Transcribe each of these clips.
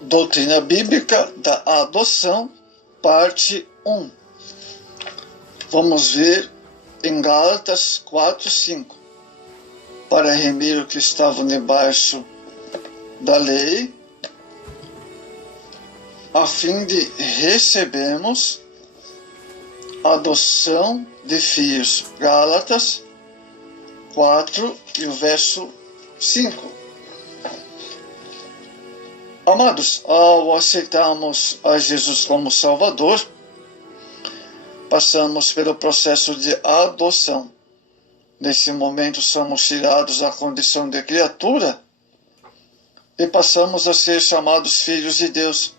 Doutrina Bíblica da Adoção, parte 1. Vamos ver em Gálatas 4:5. Para remir o que estavam debaixo da lei, a fim de recebermos a adoção de filhos. Gálatas 4 e o verso 5. Amados, ao aceitarmos a Jesus como Salvador, passamos pelo processo de adoção. Nesse momento somos tirados da condição de criatura e passamos a ser chamados filhos de Deus.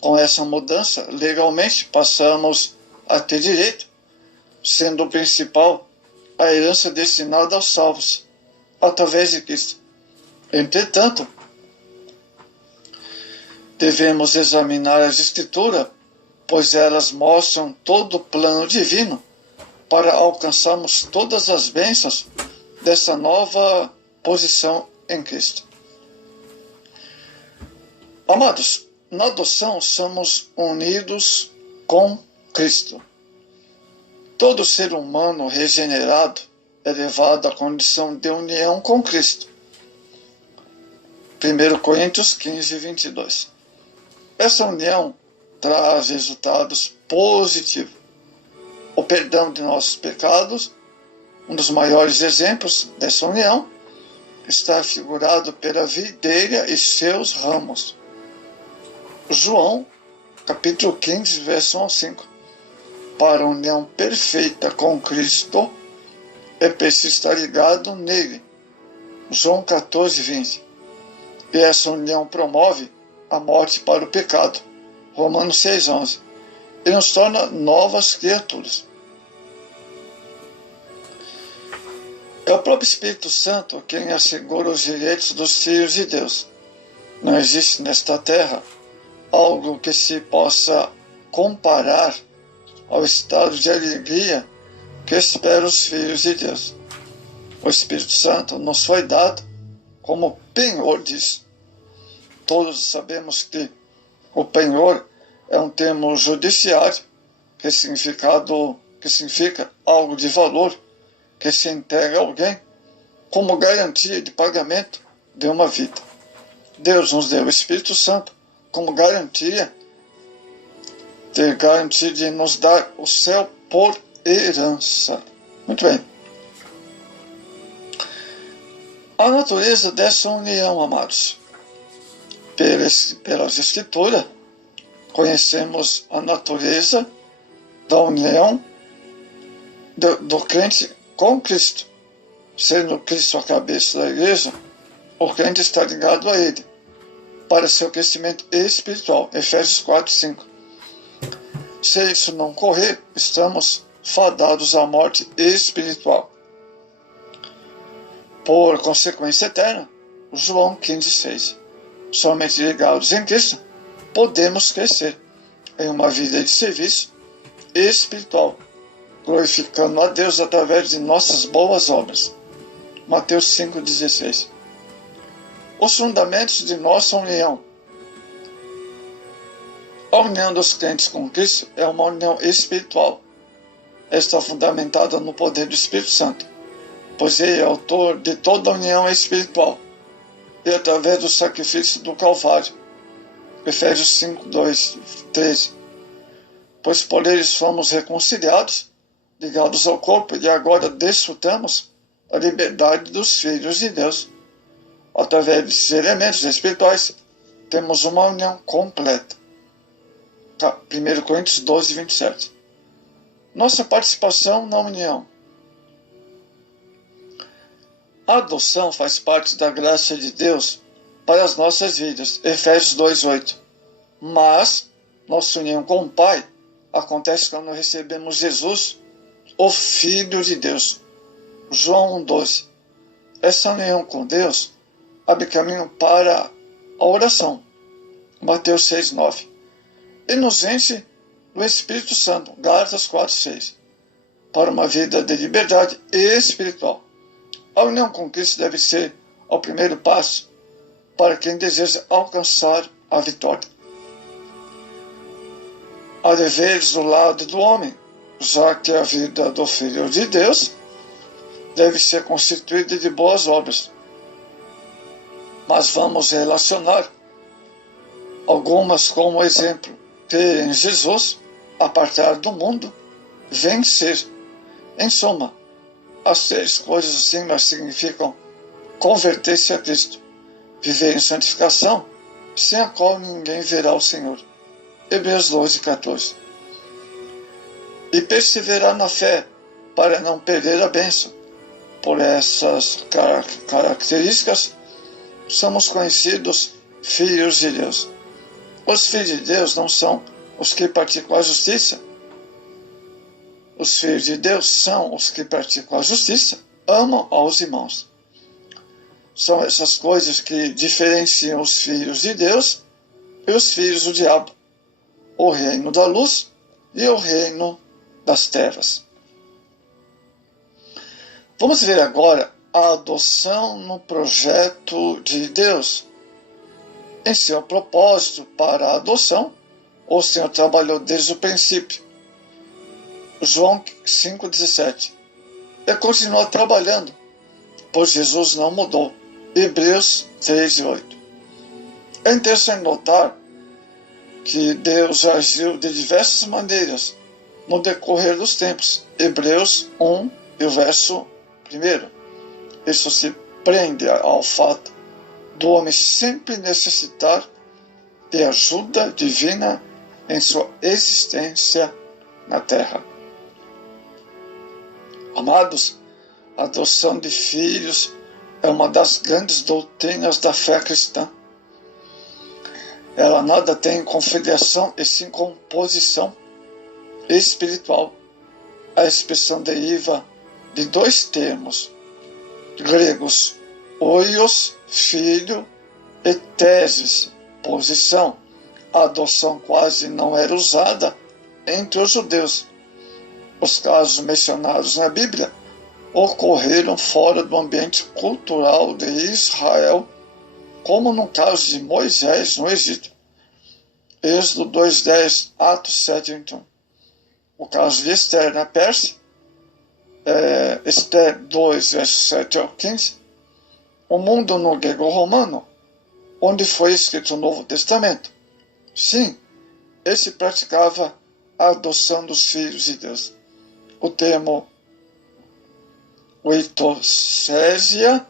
Com essa mudança, legalmente passamos a ter direito, sendo o principal a herança destinada aos salvos, através de Cristo. Entretanto, devemos examinar as Escrituras, pois elas mostram todo o plano divino para alcançarmos todas as bênçãos dessa nova posição em Cristo. Amados, na adoção somos unidos com Cristo. Todo ser humano regenerado é levado à condição de união com Cristo. 1 Coríntios 15:22. Essa união traz resultados positivos. O perdão de nossos pecados, um dos maiores exemplos dessa união, está figurado pela videira e seus ramos. João, capítulo 15, verso 1 a 5. Para a união perfeita com Cristo, é preciso estar ligado nele. João 14:20. E essa união promove a morte para o pecado. Romanos 6:11. E nos torna novas criaturas. É o próprio Espírito Santo quem assegura os direitos dos filhos de Deus. Não existe nesta terra algo que se possa comparar ao estado de alegria que espera os filhos de Deus. O Espírito Santo nos foi dado como penhor disso. Todos sabemos que o penhor é um termo judiciário que significa algo de valor que se entrega a alguém como garantia de pagamento de uma vida. Deus nos deu o Espírito Santo como garantia de nos dar o céu por herança. Muito bem. A natureza dessa união, amados. Pelas Escrituras, conhecemos a natureza da união do crente com Cristo. Sendo Cristo a cabeça da igreja, o crente está ligado a Ele para seu crescimento espiritual. Efésios 4:5. Se isso não ocorrer, estamos fadados à morte espiritual. Por consequência eterna, João 15:6. Somente ligados em Cristo, podemos crescer em uma vida de serviço espiritual, glorificando a Deus através de nossas boas obras. Mateus 5:16. Os fundamentos de nossa união. A união dos crentes com Cristo é uma união espiritual. Está fundamentada no poder do Espírito Santo, pois Ele é autor de toda a união espiritual, e através do sacrifício do Calvário. Efésios 5:13. Pois por eles fomos reconciliados, ligados ao corpo, e agora desfrutamos a liberdade dos filhos de Deus. Através desses elementos espirituais, temos uma união completa. 1 Coríntios 12:27. Nossa participação na união. A adoção faz parte da graça de Deus para as nossas vidas. Efésios 2:8. Mas nossa união com o Pai acontece quando recebemos Jesus, o Filho de Deus. João 1:12. Essa união com Deus abre caminho para a oração. Mateus 6:9. E nos enche do Espírito Santo. Gálatas 4:6. Para uma vida de liberdade espiritual. A união com Cristo deve ser o primeiro passo para quem deseja alcançar a vitória. Há deveres do lado do homem, já que a vida do Filho de Deus deve ser constituída de boas obras. Mas vamos relacionar algumas como exemplo, que em Jesus, apartar do mundo, vencer. Em suma, as 3 coisas acima significam converter-se a Cristo, viver em santificação, sem a qual ninguém verá o Senhor. Hebreus 12:14. E perseverar na fé, para não perder a bênção. Por essas características, somos conhecidos filhos de Deus. Os filhos de Deus não são os que praticam a justiça. Os filhos de Deus são os que praticam a justiça, amam aos irmãos. São essas coisas que diferenciam os filhos de Deus e os filhos do diabo, o reino da luz e o reino das trevas. Vamos ver agora a adoção no projeto de Deus. Em seu propósito para a adoção, o Senhor trabalhou desde o princípio. João 5,17. E continuou trabalhando, pois Jesus não mudou. Hebreus 3,8. É interessante notar que Deus agiu de diversas maneiras no decorrer dos tempos. Hebreus 1 e o verso 1. Isso se prende ao fato do homem sempre necessitar de ajuda divina em sua existência na terra. Amados, a adoção de filhos é uma das grandes doutrinas da fé cristã. Ela nada tem com filiação e sim com posição espiritual. A expressão deriva de 2 termos gregos, oios, filho, e tesis, posição. A adoção quase não era usada entre os judeus. Os casos mencionados na Bíblia ocorreram fora do ambiente cultural de Israel, como no caso de Moisés no Egito. Êxodo 2:10, Atos 7:21. O caso de Esther na Pérsia, Esther 2, versos 7 ao 15. O mundo no grego-romano, onde foi escrito o Novo Testamento. Sim, esse praticava a adoção dos filhos de Deus. O termo oitocésia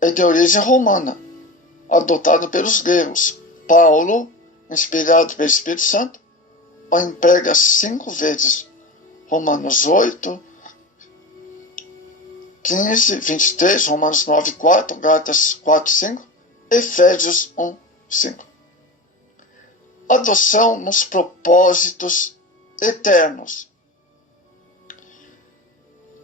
é de origem romana, adotado pelos gregos. Paulo, inspirado pelo Espírito Santo, o emprega 5 vezes. Romanos 8, 15, 23, Romanos 9, 4, Gálatas 4, 5, Efésios 1, 5. Adoção nos propósitos eternos.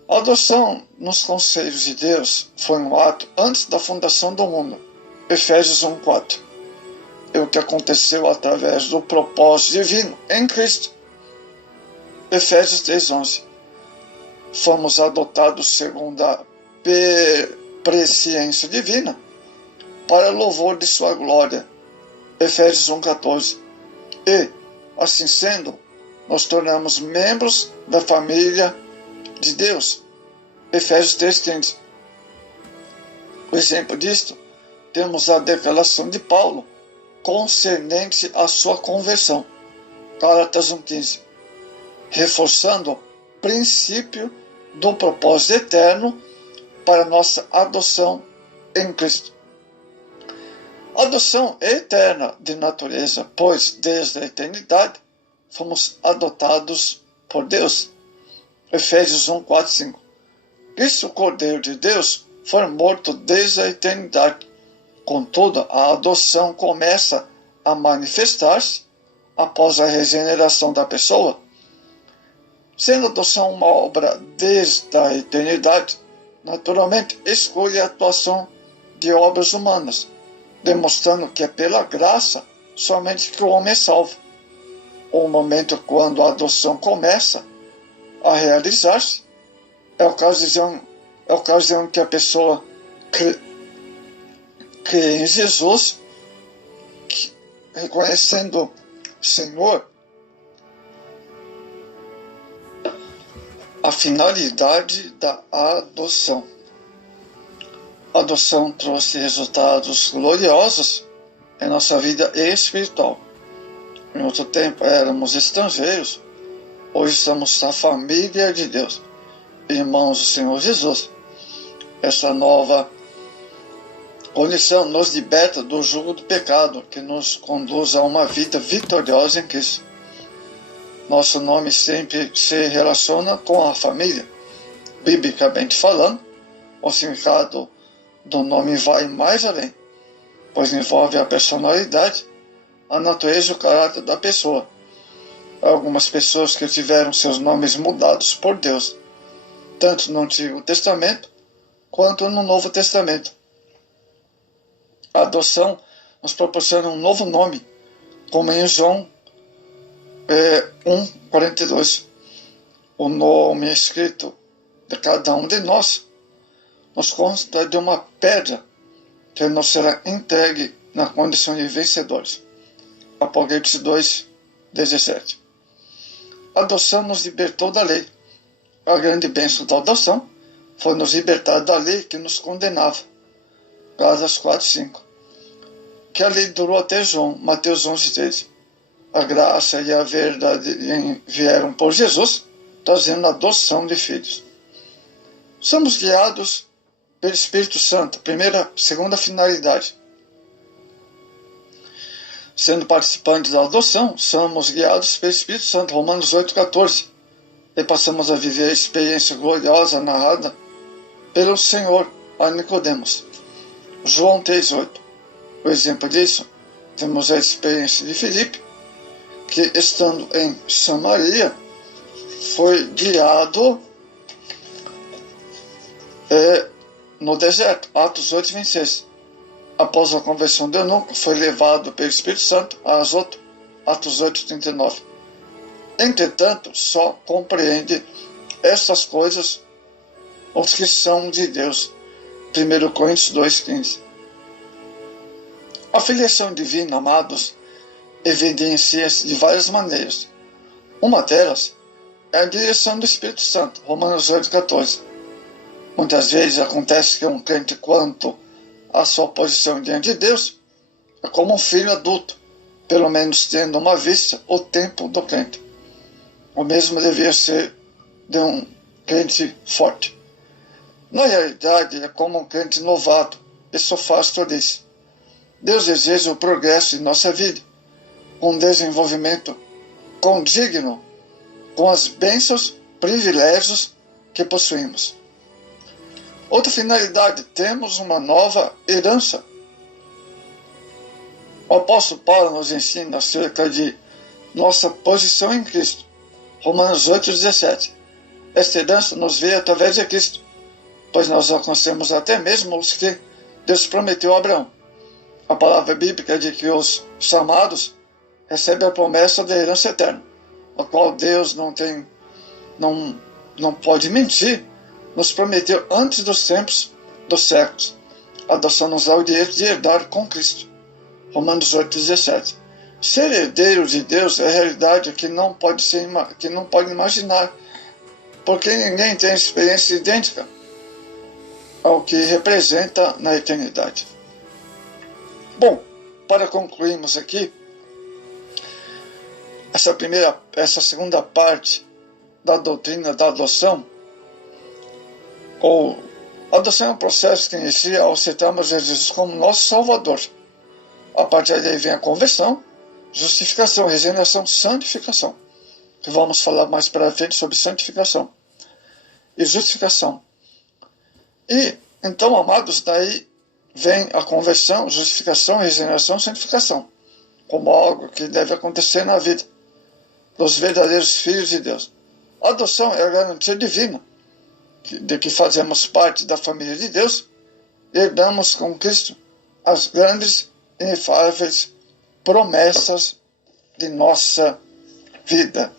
A adoção nos conselhos de Deus foi um ato antes da fundação do mundo. Efésios 1, 4. É o que aconteceu através do propósito divino em Cristo. Efésios 3, 11. Fomos adotados segundo a presciência divina para louvor de sua glória. Efésios 1, 14. E, assim sendo, nos tornamos membros da família de Deus. Efésios 3,15. O exemplo disto, temos a declaração de Paulo concernente à sua conversão. Gálatas 1,15. Reforçando o princípio do propósito eterno para nossa adoção em Cristo. A adoção é eterna de natureza, pois desde a eternidade fomos adotados por Deus. Efésios 1, 4, 5. Cristo, o Cordeiro de Deus, foi morto desde a eternidade. Contudo, a adoção começa a manifestar-se após a regeneração da pessoa. Sendo a adoção uma obra desde a eternidade, naturalmente exclui a atuação de obras humanas, demonstrando que é pela graça somente que o homem é salvo. O momento quando a adoção começa a realizar-se é a ocasião que a pessoa crê em Jesus reconhecendo Senhor, a finalidade da adoção. A adoção trouxe resultados gloriosos em nossa vida espiritual. Em outro tempo éramos estrangeiros, hoje somos a família de Deus, irmãos do Senhor Jesus. Essa nova condição nos liberta do jugo do pecado, que nos conduz a uma vida vitoriosa em Cristo. Nosso nome sempre se relaciona com a família. Biblicamente falando, o significado do nome vai mais além, pois envolve a personalidade, a natureza e o caráter da pessoa. Há algumas pessoas que tiveram seus nomes mudados por Deus, tanto no Antigo Testamento quanto no Novo Testamento. A adoção nos proporciona um novo nome, como em João 1,42. O nome escrito de cada um de nós nos consta de uma pedra que nos será entregue na condição de vencedores. Apocalipse 2,17. A adoção nos libertou da lei. A grande bênção da adoção foi nos libertar da lei que nos condenava. Gálatas 4,5. Que a lei durou até João, Mateus 11,13. A graça e a verdade vieram por Jesus, trazendo a adoção de filhos. Somos guiados pelo Espírito Santo, segunda finalidade. Sendo participantes da adoção, somos guiados pelo Espírito Santo, Romanos 8,14. E passamos a viver a experiência gloriosa narrada pelo Senhor a Nicodemos. João 3,8. O exemplo disso, temos a experiência de Filipe, que estando em Samaria, foi guiado no deserto, Atos 8,26. Após a conversão de eunuco, foi levado pelo Espírito Santo a Azoto, Atos 8,39. Entretanto, só compreende estas coisas os que são de Deus, 1 Coríntios 2,15. A filiação divina, amados, evidencia-se de várias maneiras. Uma delas é a direção do Espírito Santo, Romanos 8,14. Muitas vezes acontece que um crente, quanto à sua posição diante de Deus, é como um filho adulto, pelo menos tendo uma vista o tempo do crente. O mesmo devia ser de um crente forte. Na realidade, é como um crente novato, e só faz tolice. Deus deseja o progresso em nossa vida, um desenvolvimento condigno com as bênçãos, privilégios que possuímos. Outra finalidade, temos uma nova herança. O apóstolo Paulo nos ensina acerca de nossa posição em Cristo. Romanos 8,17. Esta herança nos veio através de Cristo, pois nós alcançamos até mesmo os que Deus prometeu a Abraão. A palavra bíblica de que os chamados recebem a promessa da herança eterna, a qual Deus não pode mentir, nos prometeu antes dos tempos dos séculos. A adoção nos dá o direito de herdar com Cristo. Romanos 8,17. Ser herdeiro de Deus é a realidade que não pode imaginar, porque ninguém tem experiência idêntica ao que representa na eternidade. Bom, para concluirmos aqui, essa segunda parte da doutrina da adoção, a adoção é um processo que inicia ao aceitarmos Jesus como nosso Salvador. A partir daí vem a conversão, justificação, regeneração, santificação. Que vamos falar mais para frente sobre santificação e justificação. E então, amados, daí vem a conversão, justificação, regeneração, santificação, como algo que deve acontecer na vida dos verdadeiros filhos de Deus. A adoção é a garantia divina de que fazemos parte da família de Deus e herdamos com Cristo as grandes e inefáveis promessas de nossa vida.